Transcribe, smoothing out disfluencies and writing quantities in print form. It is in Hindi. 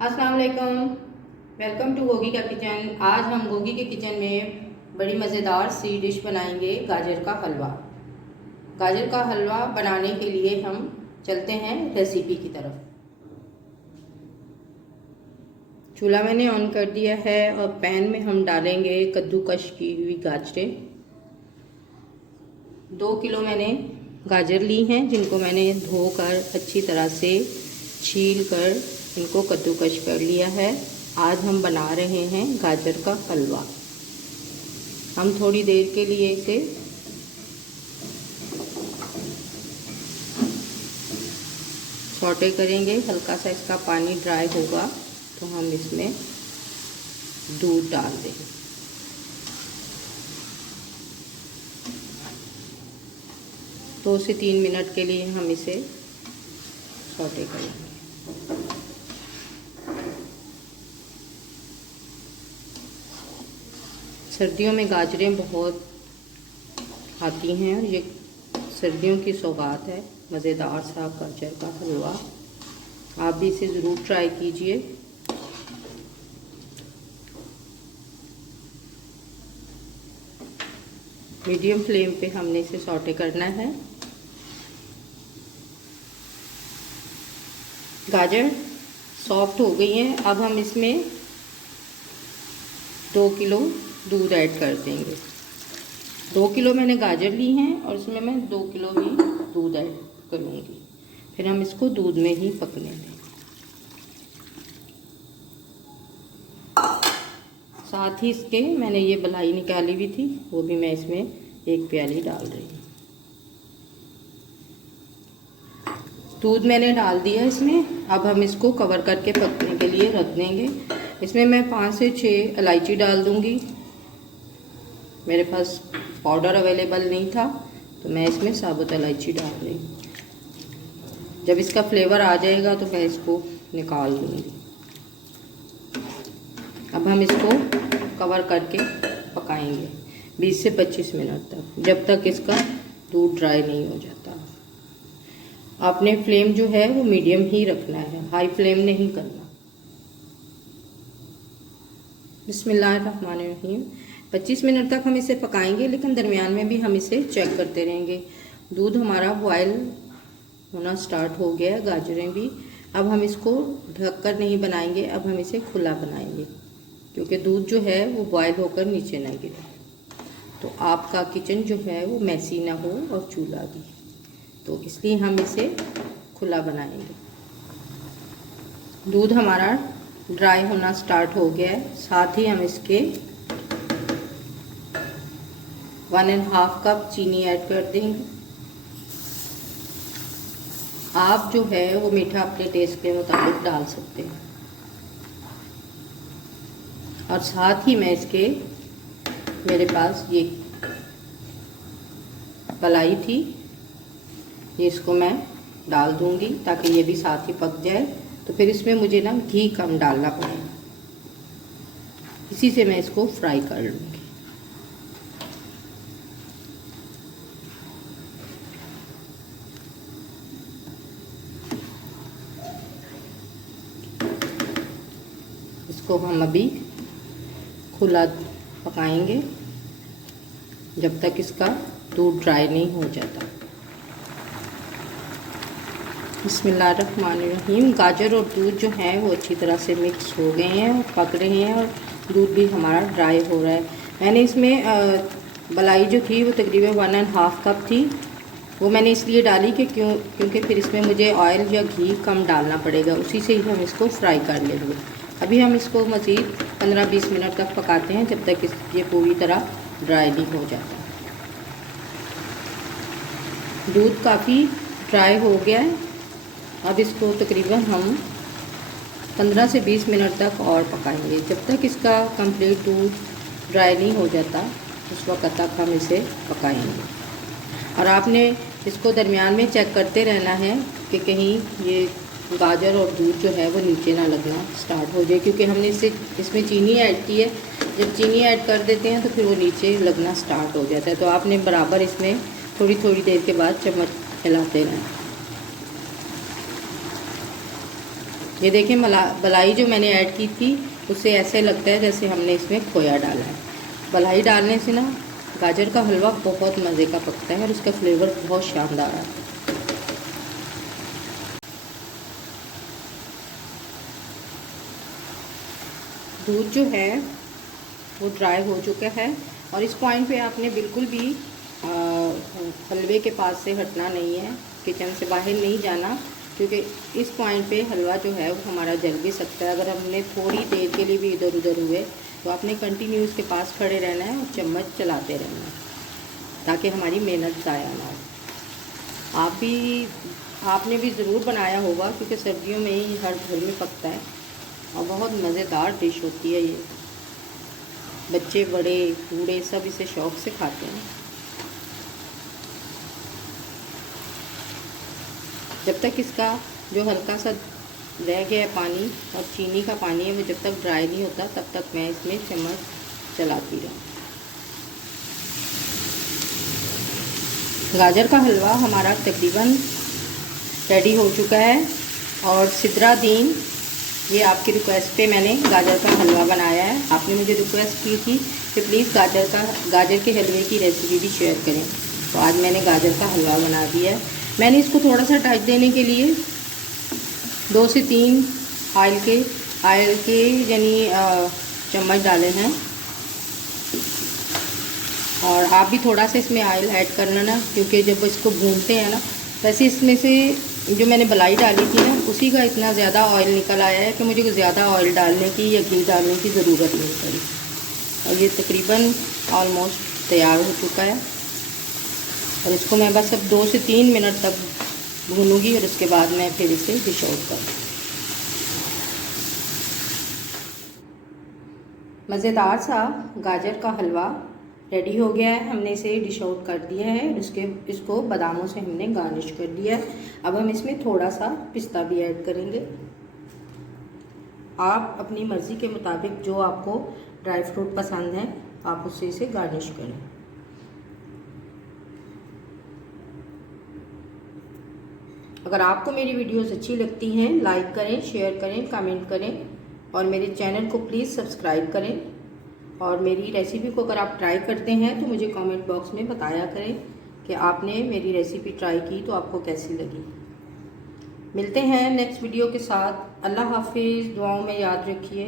अस्सलाम वालेकुम। वेलकम टू गोगी का किचन। आज हम गोगी के किचन में बड़ी मज़ेदार सी डिश बनाएंगे, गाजर का हलवा। गाजर का हलवा बनाने के लिए हम चलते हैं रेसिपी की तरफ। चूल्हा मैंने ऑन कर दिया है और पैन में हम डालेंगे कद्दूकश की हुई गाजरें। 2 किलो मैंने गाजर ली हैं, जिनको मैंने धोकर अच्छी तरह से छील कर इनको कद्दूकश कर लिया है। आज हम बना रहे हैं गाजर का हलवा। हम थोड़ी देर के लिए इसे सौटे करेंगे। हल्का सा इसका पानी ड्राई होगा तो हम इसमें दूध डाल देंगे। दो से 3 मिनट के लिए हम इसे सौटे करेंगे। सर्दियों में गाजरें बहुत आती हैं और ये सर्दियों की सौगात है, मज़ेदार सा गाजर का हलवा। आप भी इसे ज़रूर ट्राई कीजिए। मीडियम फ्लेम पे हमने इसे सौटे करना है। गाजर सॉफ्ट हो गई हैं। अब हम इसमें 2 किलो दूध ऐड कर देंगे। 2 किलो मैंने गाजर ली हैं और इसमें मैं 2 किलो ही दूध ऐड करूँगी। फिर हम इसको दूध में ही पकने देंगे। साथ ही इसके मैंने ये मलाई निकाली हुई थी, वो भी मैं इसमें 1 प्याली डाल रही हूँ। दूध मैंने डाल दिया इसमें। अब हम इसको कवर करके पकने के लिए रख देंगे। इसमें मैं 5 से 6 इलायची डाल दूँगी। मेरे पास पाउडर अवेलेबल नहीं था तो मैं इसमें साबुत इलायची डाल रही हूँ। जब इसका फ्लेवर आ जाएगा तो मैं इसको निकाल दूँगी। अब हम इसको कवर करके पकाएंगे 20 से 25 मिनट तक, जब तक इसका दूध ड्राई नहीं हो जाता। आपने फ्लेम जो है वो मीडियम ही रखना है, हाई फ्लेम नहीं करना। बिस्मिल्लाहिर्रहमानिर्रहीम। 25 मिनट तक हम इसे पकाएंगे, लेकिन दरमियान में भी हम इसे चेक करते रहेंगे। दूध हमारा बॉयल होना स्टार्ट हो गया है, गाजरें भी। अब हम इसको ढक कर नहीं बनाएंगे, अब हम इसे खुला बनाएंगे, क्योंकि दूध जो है वो बॉयल होकर नीचे ना गिरे, तो आपका किचन जो है वो मैसी ना हो और चूल्हा भी, तो इसलिए हम इसे खुला बनाएंगे। दूध हमारा ड्राई होना स्टार्ट हो गया है। साथ ही हम इसके 1.5 कप चीनी ऐड कर देंगे। आप जो है वो मीठा अपने टेस्ट के मुताबिक डाल सकते हैं। और साथ ही मैं इसके, मेरे पास ये मलाई थी, ये इसको मैं डाल दूंगी ताकि ये भी साथ ही पक जाए। तो फिर इसमें मुझे ना घी कम डालना पड़ेगा, इसी से मैं इसको फ्राई कर लूँगी। इसको हम अभी खुला पकाएंगे जब तक इसका दूध ड्राई नहीं हो जाता। बिस्मिल्लाहिर्रहमानिर्रहीम। गाजर और दूध जो है वो अच्छी तरह से मिक्स हो गए हैं और पक रहे हैं, और दूध भी हमारा ड्राई हो रहा है। मैंने इसमें मलाई जो थी वो तकरीबन 1.5 कप थी। वो मैंने इसलिए डाली कि क्योंकि फिर इसमें मुझे ऑयल या घी कम डालना पड़ेगा, उसी से ही हम इसको फ्राई कर लेंगे। अभी हम इसको मज़ीद 15-20 मिनट तक पकाते हैं, जब तक ये पूरी तरह ड्राई नहीं हो जाता। दूध काफ़ी ड्राई हो गया है। अब इसको तकरीबन हम 15 से 20 मिनट तक और पकाएंगे, जब तक इसका कंप्लीट दूध ड्राई नहीं हो जाता, उस वक्त तक हम इसे पकाएंगे। और आपने इसको दरमियान में चेक करते रहना है कि कहीं ये गाजर और दूध जो है वो नीचे ना लगना स्टार्ट हो जाए, क्योंकि हमने इसमें चीनी ऐड की है। जब चीनी ऐड कर देते हैं तो फिर वो नीचे लगना स्टार्ट हो जाता है। तो आपने बराबर इसमें थोड़ी थोड़ी देर के बाद चम्मच हिलाते रहना। ये देखिए मलाई जो मैंने ऐड की थी उससे ऐसे लगता है जैसे हमने इसमें खोया डाला है। मलाई डालने से ना गाजर का हलवा बहुत मज़े का पकता है और उसका फ्लेवर बहुत शानदार आता है। दूध जो है वो ड्राई हो चुका है और इस पॉइंट पे आपने बिल्कुल भी हलवे के पास से हटना नहीं है, किचन से बाहर नहीं जाना, क्योंकि इस पॉइंट पे हलवा जो है वो हमारा जल भी सकता है। अगर हमने थोड़ी देर के लिए भी इधर उधर हुए तो आपने कंटिन्यू उसके पास खड़े रहना है और चम्मच चलाते रहना है ताकि हमारी मेहनत ज़ाया ना हो। आपने भी ज़रूर बनाया होगा क्योंकि सर्दियों में ही हर घर में पकता है और बहुत मज़ेदार डिश होती है ये। बच्चे बड़े बूढ़े सब इसे शौक़ से खाते हैं। जब तक इसका जो हल्का सा रह गया है पानी और चीनी का पानी है वो जब तक ड्राई नहीं होता तब तक मैं इसमें चम्मच चलाती रहूँ। गाजर का हलवा हमारा तकरीबन रेडी हो चुका है और सिद्रा दीन, ये आपकी रिक्वेस्ट पे मैंने गाजर का हलवा बनाया है। आपने मुझे रिक्वेस्ट की थी कि प्लीज़ गाजर के हलवे की रेसिपी भी शेयर करें, तो आज मैंने गाजर का हलवा बना दिया है। मैंने इसको थोड़ा सा टच देने के लिए 2 से 3 आयल के यानी चम्मच डाले हैं और आप भी थोड़ा सा इसमें ऑयल ऐड करना ना, क्योंकि जब इसको भूनते हैं ना वैसे इसमें से जो मैंने मलाई डाली थी ना उसी का इतना ज़्यादा ऑयल निकल आया है कि मुझे ज़्यादा ऑयल डालने की या घी डालने की ज़रूरत नहीं पड़ी। और ये तकरीबन ऑलमोस्ट तैयार हो चुका है और इसको मैं बस अब 2 से 3 मिनट तक भूनूंगी और उसके बाद मैं फिर इसे डिश आउट करूँगी। मज़ेदार सा गाजर का हलवा रेडी हो गया है। हमने इसे डिश आउट कर दिया है और इसको बादामों से हमने गार्निश कर दिया है। अब हम इसमें थोड़ा सा पिस्ता भी ऐड करेंगे। आप अपनी मर्ज़ी के मुताबिक जो आपको ड्राई फ्रूट पसंद है आप उससे इसे गार्निश करें। अगर आपको मेरी वीडियोस अच्छी लगती हैं लाइक करें, शेयर करें, कमेंट करें और मेरे चैनल को प्लीज़ सब्सक्राइब करें। और मेरी रेसिपी को अगर आप ट्राई करते हैं तो मुझे कमेंट बॉक्स में बताया करें कि आपने मेरी रेसिपी ट्राई की तो आपको कैसी लगी। मिलते हैं नेक्स्ट वीडियो के साथ। अल्लाह हाफिज़। दुआओं में याद रखिए।